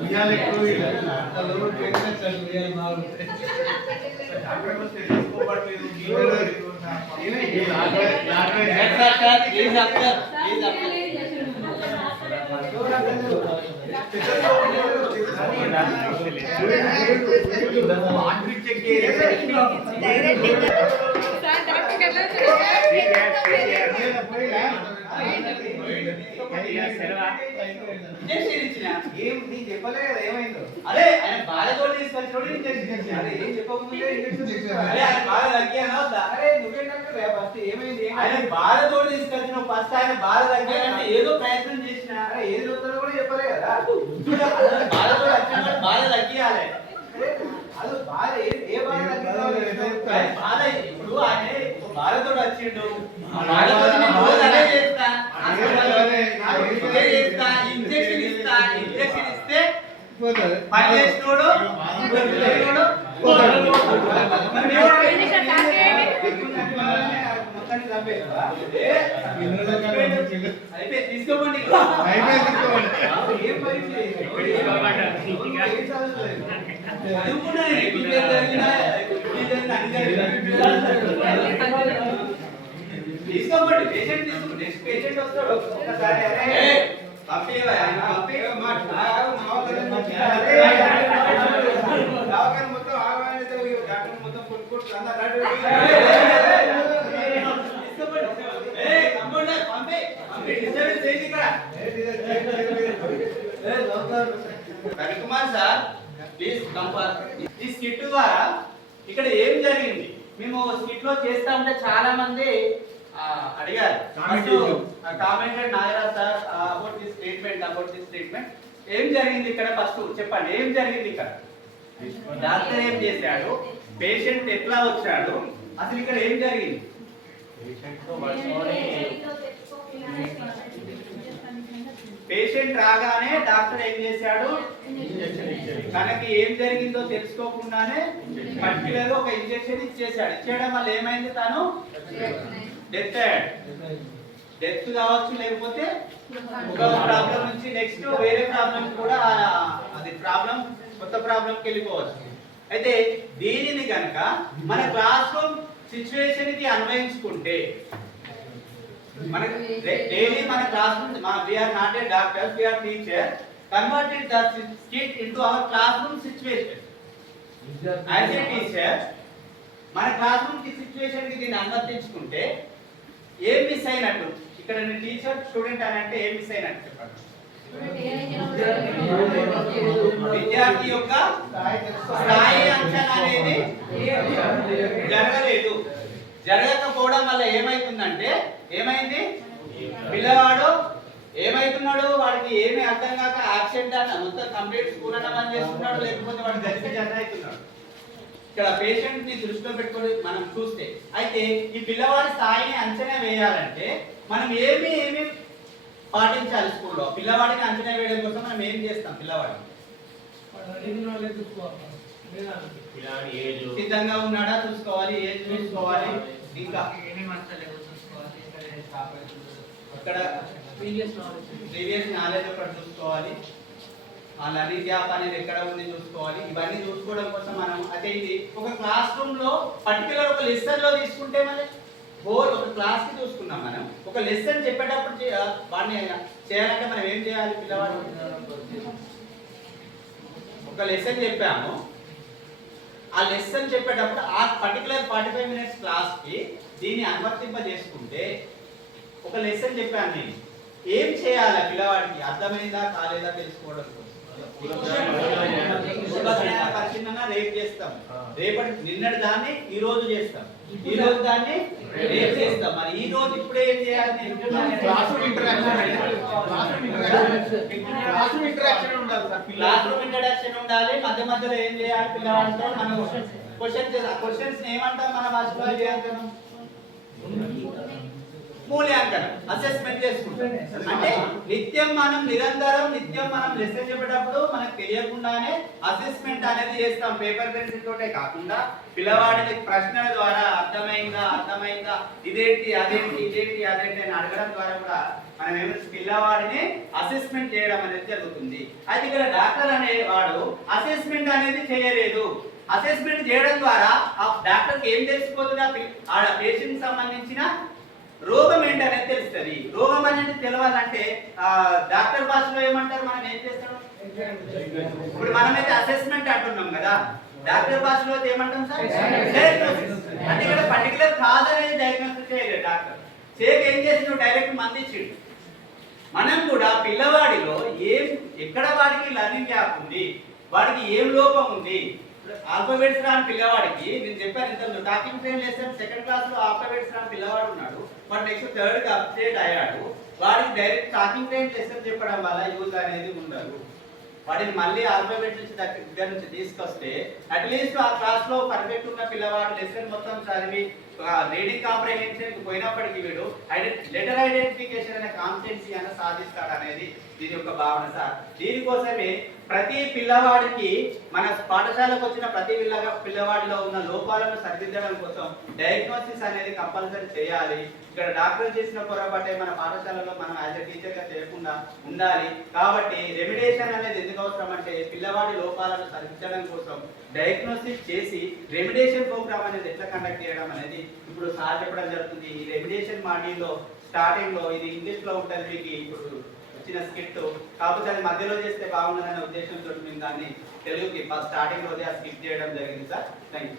ఉయ్యాల ఎక్కువ అసలు చేసేసాడు ఉయ్యాల మాలు అక్కడ వస్తే తీసుకోబట్లేదు ప్లీజ్ అప్కర్ ఏమైందో అరే ఆయన బాధతో తీసుకొచ్చినోడు ఇంజెక్షన్ అరే ఏం చెప్పకముందే ఇంజెక్షన్ అరే ఆయన బాధ తగ్గానా వద్దా? అరే నువ్వేంటంటే ఫస్ట్ ఏమైంది ఆయన బాధతో తీసుకొచ్చిన ఫస్ట్ ఆయన బాధ తగ్గానంటే ఏదో ప్రయత్నం చేసిన అరే ఏది వస్తుందో కూడా చెప్పలే కదా బాధతో వచ్చిన బాధ తగ్గియాలి. అది బాధ ఏ బాధ బాధ ఇప్పుడు ఆయన బాధతో వచ్చిండు చేస్తా ఇంజెక్షన్ ఇస్తే పని చేసినోడు అయితే తీసుకోండి తీసుకోండి పేషెంట్ తీసుకోండి నెక్స్ట్ పేషెంట్ వస్తాడు ఒక్కసారి మొత్తం ఆగమైతే డాక్టర్ మొత్తం కొట్టుకుంటున్నారు రవికుమార్ సార్ ప్లీజ్ కంఫర్ట్. ఈ స్కిట్ ద్వారా ఇక్కడ ఏం జరిగింది మేము స్కిట్ లో చేస్తా ఉంటే చాలా మంది అడిగారు commented Nagaraj sir about this statement ఏం జరిగింది ఇక్కడ ఫస్ట్ చెప్పండి ఏం జరిగింది ఇక్కడ డాక్టర్ ఏం చేశాడు పేషెంట్ ఎట్లా వచ్చాడు అసలు ఇక్కడ ఏం జరిగింది పేషెంట్ రాగానే డాక్టర్ ఏం చేశాడు తనకి ఏం జరిగిందో తెలుసుకోకుండానే పర్టికులర్ ఒక ఇంజెక్షన్ ఇచ్చేసాడు ఇచ్చేయడం వల్ల ఏమైంది తను డెత్ కావచ్చు లేకపోతే ఒక ప్రాబ్లం నుంచి నెక్స్ట్ వేరే ప్రాబ్లం కూడా అది ప్రాబ్లం కొత్త ప్రాబ్లంకి వెళ్ళిపోవచ్చు. అయితే దీనిని కనుక మన క్లాస్ రూమ్ సిచ్యువేషన్ కి అన్వయించుకుంటే మన డైలీ మన class room we are not a doctor, we are teacher, converted the skit into our classroom situation. As a teacher మన క్లాస్ రూమ్ కి సిచ్యువేషన్ కి దీన్ని అనువర్తించుకుంటే ఏం మిస్ అయినట్టు ఇక్కడ నేను టీచర్ స్టూడెంట్ అని అంటే ఏం మిస్ అయినట్టు చెప్పండి. విద్యార్థి యొక్క స్థాయి అంచనా అనేది జరగలేదు. జరగకపోవడం వల్ల ఏమైతుందంటే ఏమైంది పిల్లవాడు ఏమైతున్నాడు వాడికి ఏమీ అర్థం కాక యాబ్సెంట్ అన్న మొత్తం కంప్లీట్ స్కూల్ అన్న పని చేస్తున్నాడు లేకపోతే వాడు గడిచి జన అవుతున్నాడు. ఇక్కడ పేషెంట్ ని దృష్టిలో పెట్టుకొని మనం చూస్తే అయితే ఈ పిల్లవాడి స్థాయిని అంచనా వేయాలంటే మనం ఏమి పాటించాలి స్కూల్లో పిల్లవాడిని అంచనా వేయడం కోసం మనం ఏం చేస్తాం పిల్లవాడిని సిద్ధంగా ఉన్నాడా చూసుకోవాలి ఏజ్ చూసుకోవాలి ఇంకా అక్కడ ప్రీవియస్ నాలెడ్జ్ ఒకటి చూసుకోవాలి ఆ లర్నింగ్ గ్యాప్ అనేది ఎక్కడ ఉంది చూసుకోవాలి. ఇవన్నీ చూసుకోవడం కోసం మనం అయితే ఇది ఒక క్లాస్ రూమ్ లో పర్టికులర్ ఒక లెసన్ లో తీసుకుంటే మరి హోల్ ఒక క్లాస్ కి చూసుకున్నాం మనం ఒక లెసన్ చెప్పేటప్పుడు వాడిని చేయాలంటే మనం ఏం చేయాలి పిల్లవాడు ఒక లెసన్ చెప్పాము ఆ లెసన్ చెప్పేటప్పుడు ఆ పర్టికులర్ 45 మినిట్స్ క్లాస్ కి దీన్ని అనువర్తింప చేసుకుంటే ఒక లెసన్ చెప్పాను నేను ఏం చేయాలి పిల్లవాడికి అర్థమైందా కాలేదా తెలుసుకోవడం కోసం పరిశీలన రేపు చేస్తాం రేపటి నిన్నటి దాన్ని ఈ రోజు చేస్తాం ఈ రోజు దాన్ని రేపు చేస్తాం మరి ఈ రోజు ఇప్పుడు ఏం చేయాలి క్లాస్ రూమ్ ఇంట్రడక్షన్ ఉండాలి మధ్య మధ్యలో ఏం చేయాలి పిల్లవాడితో మనం క్వశ్చన్స్ ఏమంటాం మన భాషలో మూల్యాంకనం అసెస్మెంట్ చేసుకుంటాం. అంటే నిత్యం మనం లెసన్ చెప్పేటప్పుడు మనకు తెలియకుండానే అసెస్మెంట్ అనేది చేస్తాం. పేపర్ పెన్సిల్ తోటే కాకుండా పిల్లవాడిని ప్రశ్నల ద్వారా అర్థమైందా ఇదేంటి అదేంటి అని అడగడం ద్వారా కూడా మనం ఏమైనా పిల్లవాడిని అసెస్మెంట్ చేయడం అనేది జరుగుతుంది. అయితే ఇక్కడ డాక్టర్ అనేవాడు అసెస్మెంట్ అనేది చేయలేదు. అసెస్మెంట్ చేయడం ద్వారా ఆ డాక్టర్కి ఏం తెలిసిపోతుంది, ఆ పేషెంట్ సంబంధించిన రోగం ఏంటి అనేది తెలుస్తుంది. రోగం అనేది తెలవాలంటే డాక్టర్ భాషలో ఏమంటారు, మనం ఏం చేస్తాం, ఇప్పుడు మనమైతే అసెస్మెంట్ అంటున్నాం కదా, డాక్టర్ భాషలో ఏమంటాం సార్, డయాగ్నోసిస్. అంటే ఇక్కడ పర్టికులర్ కాజ్ అనేది డయాగ్నోసిస్ చేయలేదు డాక్టర్. చేయక ఏం చేసి డైరెక్ట్ మంది ఇచ్చిండు. మనం కూడా పిల్లవాడిలో ఎక్కడ వాడికి లర్నింగ్ గ్యాప్ ఉంది, వాడికి ఏం లోపం ఉంది. ఆల్ఫాబెట్స్ రాని పిల్లవాడికి నేను చెప్పాను ఇంత talking train lesson second class లో ఆల్ఫాబెట్స్ రాని పిల్లవాడు ఉన్నాడు, వాడు నెక్స్ట్ థర్డ్ కి అప్డేట్ అయ్యాడు. వాడికి డైరెక్ట్ టాకింగ్ ట్రైన్ లెసన్ చెప్పడం వల్ల యూజ్ అనేది ఉండదు. వాటిని మళ్ళీ ఆల్ఫాబెట్ నుంచి దగ్గర నుంచి తీసుకొస్తే అట్లీస్ట్ ఆ క్లాస్ లో పర్ఫెక్ట్ ఉన్న పిల్లవాడు లెసన్ మొత్తం చదివి రీడింగ్ కాంప్రహెన్షన్ పోయినప్పటికీ వీడు లెటర్ ఐడెంటిఫికేషన్ అనే కాన్సెప్ట్స్ అన్న సాధిస్తాడు అనేది దీని యొక్క భావన సార్. దీనికోసమే ప్రతి పిల్లవాడికి మన పాఠశాలకు వచ్చిన ప్రతి పిల్లవాడిలో ఉన్న లోపాలను సరిదిద్దడం కోసం డయాగ్నోసిస్ అనేది కంపల్సరీ చేయాలి. ఇక్కడ డాక్టర్ చేసిన పొరపాటే మన పాఠశాలలో మనం యాజ్ ఎ టీచర్ గా చేయకుండా ఉండాలి. కాబట్టి రెమిడేషన్ అనేది ఎందుకు అవసరం అంటే పిల్లవాడి లోపాలను సరిదిద్దడం కోసం డయాగ్నోసిస్ చేసి రెమిడేషన్ ప్రోగ్రామ్ అనేది ఎట్లా కండక్ట్ చేయడం అనేది ఇప్పుడు సార్ చెప్పడం జరుగుతుంది. ఈ రెమిడేషన్ మాడ్యూల్లో స్టార్టింగ్ లో ఇది ఇంగ్లీష్ లో ఉంటుంది మీకు ఇప్పుడు వచ్చిన స్కిట్, కాకపోతే అది మధ్యలో చేస్తే బాగుండదనే ఉద్దేశంతో మేము దాన్ని తెలుగుకి స్టార్టింగ్ రోజే ఆ స్కిట్ చేయడం జరిగింది సార్. Thank you.